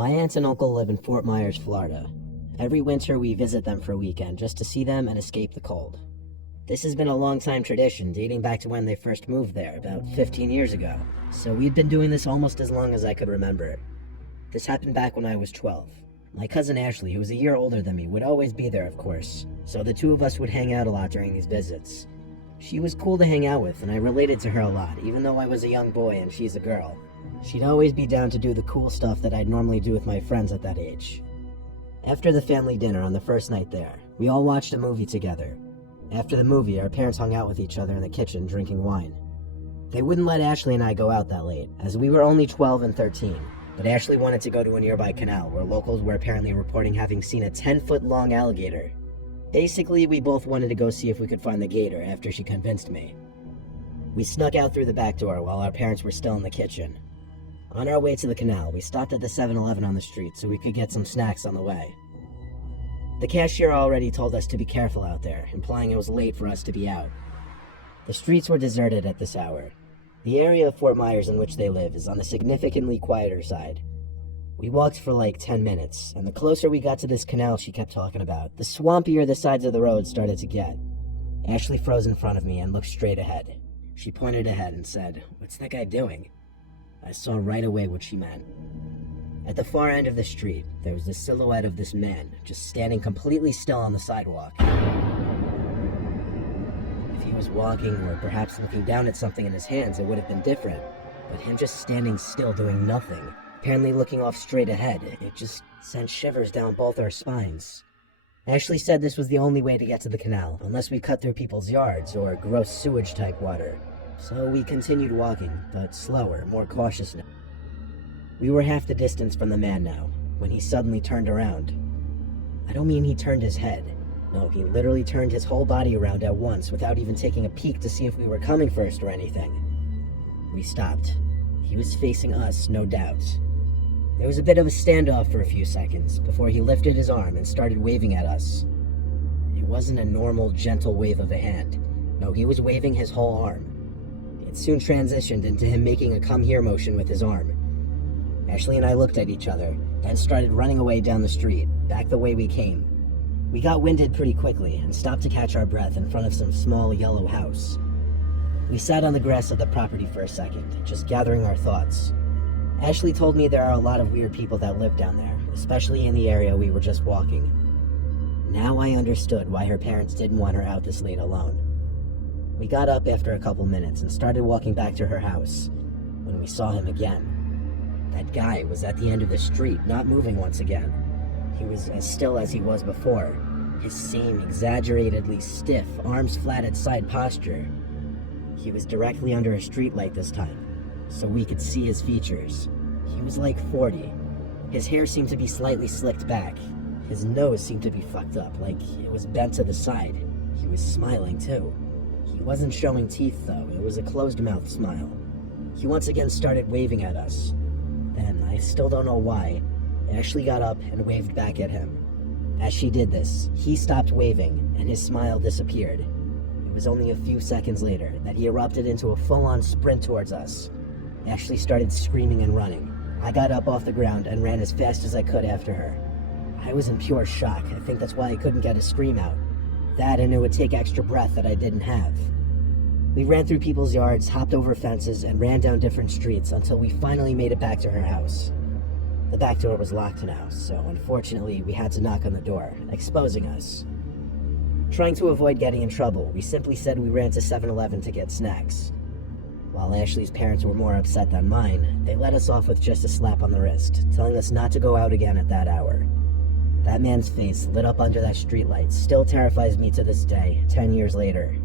My aunt and uncle live in Fort Myers, Florida. Every winter we visit them for a weekend just to see them and escape the cold. This has been a long-time tradition, dating back to when they first moved there, about 15 years ago. So we'd been doing this almost as long as I could remember. This happened back when I was 12. My cousin Ashley, who was a year older than me, would always be there, of course, so the two of us would hang out a lot during these visits. She was cool to hang out with, and I related to her a lot, even though I was a young boy and she's a girl. She'd always be down to do the cool stuff that I'd normally do with my friends at that age. After the family dinner on the first night there, we all watched a movie together. After the movie, our parents hung out with each other in the kitchen drinking wine. They wouldn't let Ashley and I go out that late, as we were only 12 and 13, but Ashley wanted to go to a nearby canal where locals were apparently reporting having seen a 10-foot-long alligator. Basically, we both wanted to go see if we could find the gator after she convinced me. We snuck out through the back door while our parents were still in the kitchen. On our way to the canal, we stopped at the 7-Eleven on the street so we could get some snacks on the way. The cashier already told us to be careful out there, implying it was late for us to be out. The streets were deserted at this hour. The area of Fort Myers in which they live is on the significantly quieter side. We walked for like 10 minutes, and the closer we got to this canal she kept talking about, the swampier the sides of the road started to get. Ashley froze in front of me and looked straight ahead. She pointed ahead and said, "What's that guy doing?" I saw right away what she meant. At the far end of the street, there was the silhouette of this man, just standing completely still on the sidewalk. If he was walking or perhaps looking down at something in his hands, it would have been different. But him just standing still doing nothing, apparently looking off straight ahead, it just sent shivers down both our spines. Ashley said this was the only way to get to the canal, unless we cut through people's yards or gross sewage-type water. So we continued walking, but slower, more cautious now. We were half the distance from the man now, when he suddenly turned around. I don't mean he turned his head. No, he literally turned his whole body around at once without even taking a peek to see if we were coming first or anything. We stopped. He was facing us, no doubt. There was a bit of a standoff for a few seconds before he lifted his arm and started waving at us. It wasn't a normal, gentle wave of a hand. No, he was waving his whole arm. It soon transitioned into him making a come here motion with his arm. Ashley and I looked at each other, then started running away down the street, back the way we came. We got winded pretty quickly and stopped to catch our breath in front of some small yellow house. We sat on the grass of the property for a second, just gathering our thoughts. Ashley told me there are a lot of weird people that live down there, especially in the area we were just walking. Now I understood why her parents didn't want her out this late alone. We got up after a couple minutes and started walking back to her house, when we saw him again. That guy was at the end of the street, not moving once again. He was as still as he was before, his same exaggeratedly stiff, arms flat at side posture. He was directly under a streetlight this time, so we could see his features. He was like 40. His hair seemed to be slightly slicked back. His nose seemed to be fucked up, like it was bent to the side. He was smiling too. He wasn't showing teeth though, it was a closed-mouthed smile. He once again started waving at us. Then, I still don't know why, Ashley got up and waved back at him. As she did this, he stopped waving and his smile disappeared. It was only a few seconds later that he erupted into a full-on sprint towards us. Ashley started screaming and running. I got up off the ground and ran as fast as I could after her. I was in pure shock. I think that's why I couldn't get a scream out. That and it would take extra breath that I didn't have. We ran through people's yards, hopped over fences, and ran down different streets until we finally made it back to her house. The back door was locked now, so unfortunately we had to knock on the door, exposing us. Trying to avoid getting in trouble, we simply said we ran to 7-Eleven to get snacks. While Ashley's parents were more upset than mine, they let us off with just a slap on the wrist, telling us not to go out again at that hour. That man's face lit up under that streetlight still terrifies me to this day, 10 years later.